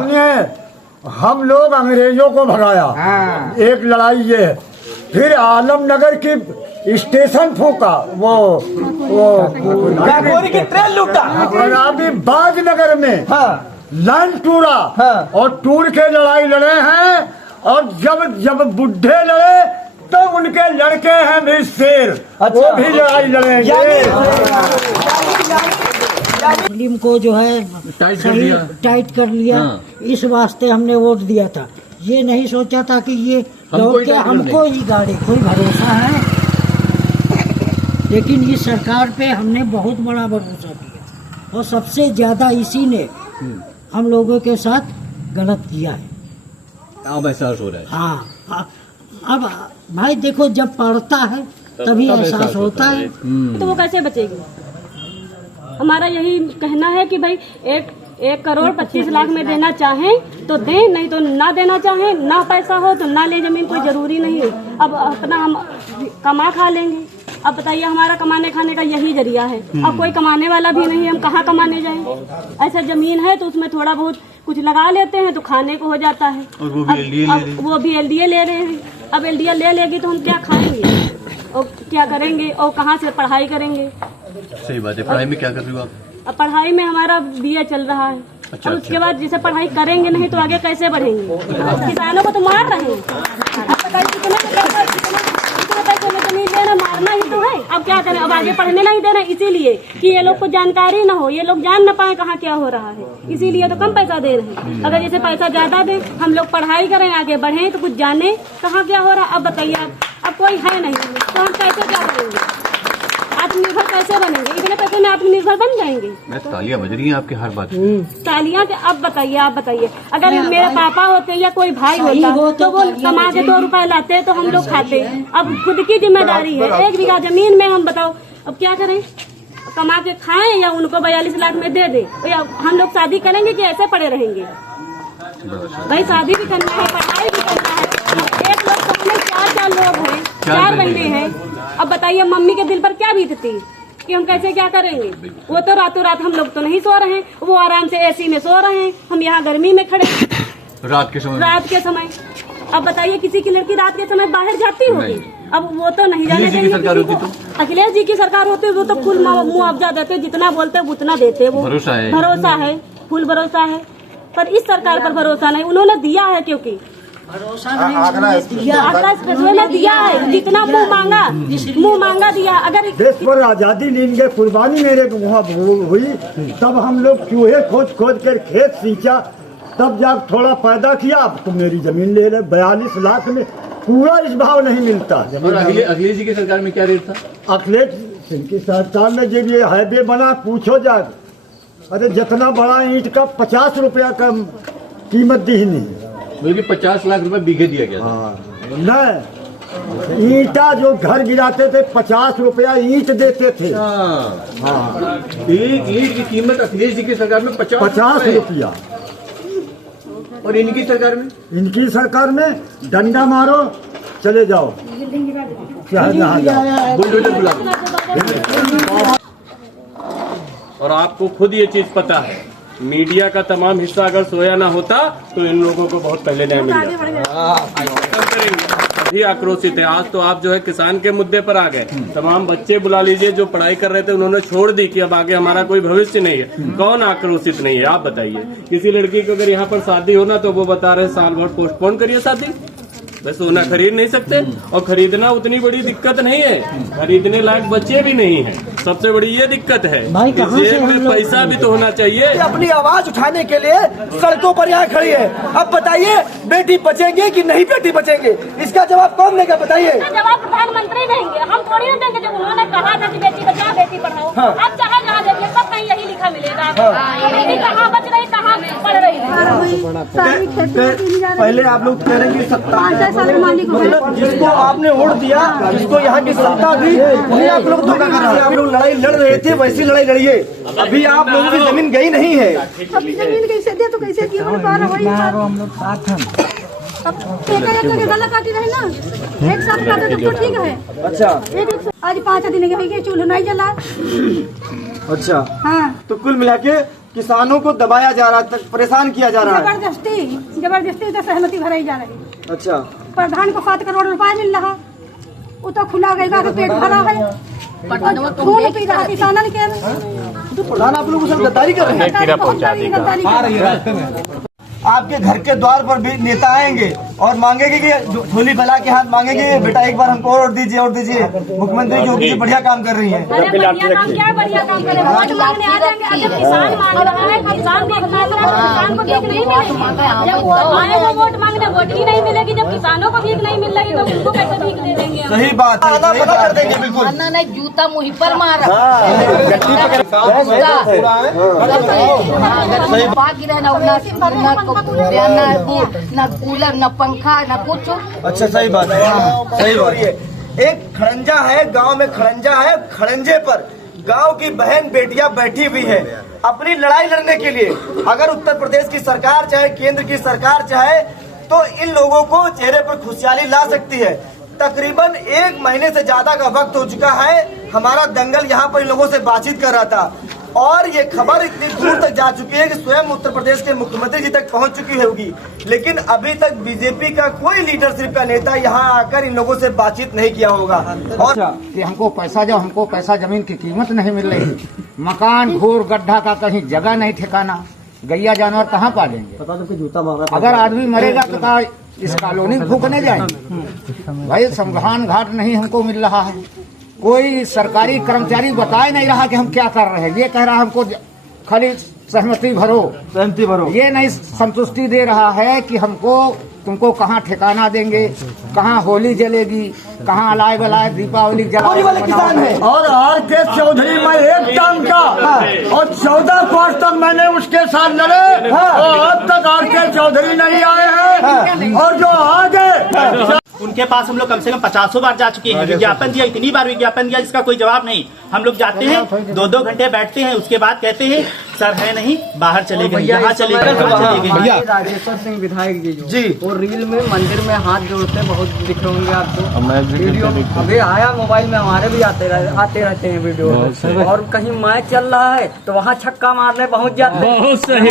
सुनिए, हम लोग अंग्रेजों को भगाया, एक लड़ाई ये है। फिर आलमनगर की स्टेशन फूका, वो काकोरी की ट्रेन लूटा, और अभी बागनगर में लैंड टूरा, और टूर के लड़ाई लड़े हैं। और जब बुढ़े लड़े तो उनके लड़के हैं भी शेर, वो भी लड़ाई लड़ेंगे। मुस्लिम को जो है टाइट कर लिया, इस वास्ते हमने वोट दिया था। ये नहीं सोचा था कि ये लौट के हमको ही गाड़ी, कोई भरोसा है। लेकिन इस सरकार पे हमने बहुत बड़ा भरोसा किया, और सबसे ज्यादा इसी ने हम लोगों के साथ गलत किया है। अब एहसास हो रहा है। हाँ, अब भाई देखो, जब पढ़ता है तभी एहसास होता है। तो वो कैसे बचेगी? हमारा यही कहना है कि भाई 1 करोड़ 25 लाख में देना चाहें तो दें, नहीं तो ना देना चाहें, ना पैसा हो तो ना ले जमीन, कोई जरूरी नहीं है। अब अपना हम कमा खा लेंगे। अब बताइए, हमारा कमाने खाने का यही जरिया है। अब कोई कमाने वाला भी नहीं है, हम कहाँ कमाने जाएं? ऐसा जमीन है तो उसमें थोड़ा बहुत कुछ लगा लेते हैं तो खाने को हो जाता है। और वो भी एलडीए ले रहे हैं। अब एलडीए ले लेगी तो हम क्या खाएंगे और क्या करेंगे और कहाँ से पढ़ाई करेंगे? सही बात है। पढ़ाई में क्या कर रही हो आप? अब पढ़ाई में हमारा बीए चल रहा है। अच्छा, और उसके बाद जैसे पढ़ाई करेंगे नहीं तो आगे कैसे बढ़ेंगे? किसानों को तो मार रहे हैं। अब बताइए कितने पैसे में जमीन लेना, मारना ही तो है। अब क्या करें? अब आगे पढ़ने नहीं दे रहे, इसीलिए कि ये लोग को जानकारी न हो, ये लोग जान न पाए कहाँ क्या हो रहा है, इसीलिए तो कम पैसा दे रहे हैं। अगर जैसे पैसा ज्यादा दे, हम लोग पढ़ाई करें, आगे बढ़े तो कुछ जाने कहाँ क्या हो रहा है। अब बताइए, अब कोई है नहीं तो हम कैसे क्या करेंगे? आत्मनिर्भर कैसे बनेंगे? इतने पैसे में आत्मनिर्भर बन जाएंगे? मैं तालियां बज रही हैं आपके हर बात। तालियां? अब बताइए, आप बताइए, अगर मेरे पापा होते या कोई भाई होता तो वो कमा के 2 रुपए लाते तो हम लोग खाते। अब खुद की जिम्मेदारी है। 1 बीघा जमीन में हम बताओ अब क्या करें? कमा के खाएं या उनको 42 लाख में दे दे? या हम लोग शादी करेंगे कि ऐसे पड़े रहेंगे? भाई शादी भी करना है, पढ़ाई भी करना है। एक लोग तो हमें 4 लोग हैं, 4 महीने हैं। अब बताइए, मम्मी के दिल पर क्या बीतती कि हम कैसे क्या करेंगे? वो तो रातों रात, हम लोग तो नहीं सो रहे हैं, वो आराम से एसी में सो रहे हैं, हम यहाँ गर्मी में खड़े रात के समय। अब बताइए, किसी की लड़की रात के समय बाहर जाती होगी? अब वो तो नहीं जाने देंगे। अखिलेश जी की सरकार होती वो तो फुल मुआवजा देते, जितना बोलते उतना देते। वो भरोसा है, फुल भरोसा है। पर इस सरकार पर भरोसा नहीं। उन्होंने दिया है, क्योंकि आगरा दिया है, जितना मुंह मांगा दिया। अगर देश पर आजादी लेंगे, कुर्बानी मेरे वहाँ हुई, तब हम लोग चूहे खोद कर खेत सींचा, तब जब थोड़ा पैदा किया। अब तो मेरी जमीन ले ले 42 लाख में पूरा इस भाव नहीं मिलता। अखिलेश जी की सरकार में क्या रेट था? अखिलेश सिंह की सरकार में जब ये हाईवे बना, पूछो जा, अरे जितना बड़ा ईंट का 50 रुपया का कीमत दी ही नहीं, बल्कि 50 लाख रुपए बीघे दिया गया था। नहीं, ईंटा जो घर गिराते थे 50 रुपया ईंट देते थे। एक ईंट की कीमत अखिलेश जी की सरकार में 50 रुपया। और इनकी सरकार में डंडा मारो चले जाओ, बुलडोजर बुला। और आपको खुद ये चीज पता है, मीडिया का तमाम हिस्सा अगर सोया ना होता तो इन लोगों को बहुत पहले न्याय मिल जाता। भी आक्रोशित है। आज तो आप जो है किसान के मुद्दे पर आ गए। तमाम बच्चे बुला लीजिए जो पढ़ाई कर रहे थे, उन्होंने छोड़ दी कि अब आगे हमारा कोई भविष्य नहीं है। कौन आक्रोशित नहीं है आप बताइए? किसी लड़की को अगर यहाँ पर शादी हो ना तो वो बता रहे साल भर पोस्टपोन करिए शादी। बस सोना खरीद नहीं सकते, और खरीदना उतनी बड़ी दिक्कत नहीं है, खरीदने लायक बच्चे भी नहीं है। सबसे बड़ी ये दिक्कत है, जेब में पैसा भी तो होना चाहिए। अपनी आवाज उठाने के लिए सड़कों पर यहाँ खड़ी है। अब बताइए, बेटी बचेंगे कि नहीं बेटी बचेंगे? इसका जवाब कौन देगा बताइए? जवाब प्रधानमंत्री देंगे, हम थोड़ी ना देंगे। जब उन्होंने कहा था कि बेटी बचाओ बेटी पढ़ाओ, अब चाहे जहाँ देखिए सब कहीं यही लिखा मिलेगा। बेटी कहाँ बच रही, कहाँ पढ़ रही है। पहले आप लोग कह रहे हैं सत्ता, मतलब जिसको आपने वोट दिया, जिसको यहाँ की सत्ता दी, वही आप लोग धोखा कर रहे हैं। आप लोग लड़ाई लड़ रहे थे, वैसी लड़ाई लड़िए। अभी आप लोगों की जमीन गई नहीं है। जमीन कैसे दे तो कैसे दिया? हम लोग साथ हैं। गला काटी रहे ना, एक साथ काटे तो ठीक है। अच्छा, आज 5 दिन चूल्हा नहीं जला। अच्छा हाँ, तो कुल मिला के किसानों को दबाया जा रहा है, परेशान किया जा रहा है। जबरदस्ती तो सहमति भराई जा रही। अच्छा, प्रधान को 7 करोड़ रुपए मिल रहा, वो तो खुला गएगा तो पेट भरा है, खून पी रहा किसानन के। तो प्रधान आप लोगों से गद्दारी कर रहे हैं। आपके घर के द्वार पर भी नेता आएंगे और मांगेंगे कि झोली फैला के हाथ मांगेंगे, बेटा एक बार हमको और दीजिए और दीजिए। मुख्यमंत्री योगी जी बढ़िया काम कर रही है। अरे बढ़िया काम क्या बढ़िया काम करे, वोट मांगने आ जाएंगे। अगर किसान मांग रहा है, किसान देखना है, किसान को भीख नहीं मिलेगी। जब आए वो वोट मांगने, वोट ही नहीं मिलेगी। जब किसानों को भीख नहीं मिल रही तो उनको कैसे भीख दे देंगे? सही बात है, आधा पता कर देंगे बिल्कुल। नहीं जूता मुँह पर मारा न कूलर न पंखा न कुछ। अच्छा, सही बात है, सही बात है। एक खड़ंजा है, गांव में खड़ंजा है, खड़ंजे पर गांव की बहन बेटियां बैठी हुई है अपनी लड़ाई लड़ने के लिए। अगर उत्तर प्रदेश की सरकार चाहे, केंद्र की सरकार चाहे, तो इन लोगों को चेहरे पर खुशहाली ला सकती है। तकरीबन 1 महीने से ज्यादा का वक्त हो चुका है। हमारा दंगल यहाँ पर इन लोगों से बातचीत कर रहा था और ये खबर इतनी दूर तक जा चुकी है कि स्वयं उत्तर प्रदेश के मुख्यमंत्री जी तक पहुंच चुकी होगी, लेकिन अभी तक बीजेपी का कोई लीडरशिप का नेता यहाँ आकर इन लोगों से बातचीत नहीं किया होगा। और कि हमको पैसा जमीन की कीमत नहीं मिल रही, मकान घूर गड्ढा का कहीं जगह नहीं ठिकाना, गैया जानवर कहाँ पालेंगे? अगर आदमी मरेगा तो कहा इस कॉलोनी फूकने जाएंगे? भाई संविधान घाट नहीं हमको मिल रहा है, कोई सरकारी कर्मचारी बताए नहीं रहा कि हम क्या कर रहे हैं। ये कह रहा हमको खाली सहमति भरो, ये नहीं संतुष्टि दे रहा है कि हमको तुमको कहाँ ठिकाना देंगे, कहाँ होली जलेगी, कहाँ अलाय बलाय दीपावली जलाएंगे। और आर के चौधरी मैं एक टाइम का और 14 क्वार्ट तक मैंने उसके साथ लड़े और अब तक आर के चौधरी नहीं आए हैं। और जो आगे उनके पास हम लोग कम से कम 50 बार जा चुके हैं, विज्ञापन दिया, इतनी बार विज्ञापन दिया जिसका कोई जवाब नहीं। हम लोग जाते हैं 2-2 घंटे बैठते हैं, उसके बाद कहते हैं सर है नहीं, बाहर चले गए, यहाँ चले गए। राजेश्वर सिंह विधायक जी और रील में मंदिर में हाथ जोड़ते बहुत दिख रहे होंगे आपको। वीडियो अभी आया मोबाइल में, हमारे भी आते रहते हैं वीडियो। और कहीं मैच चल रहा है तो वहाँ छक्का मारने पहुँच जाते हैं। बहुत सही।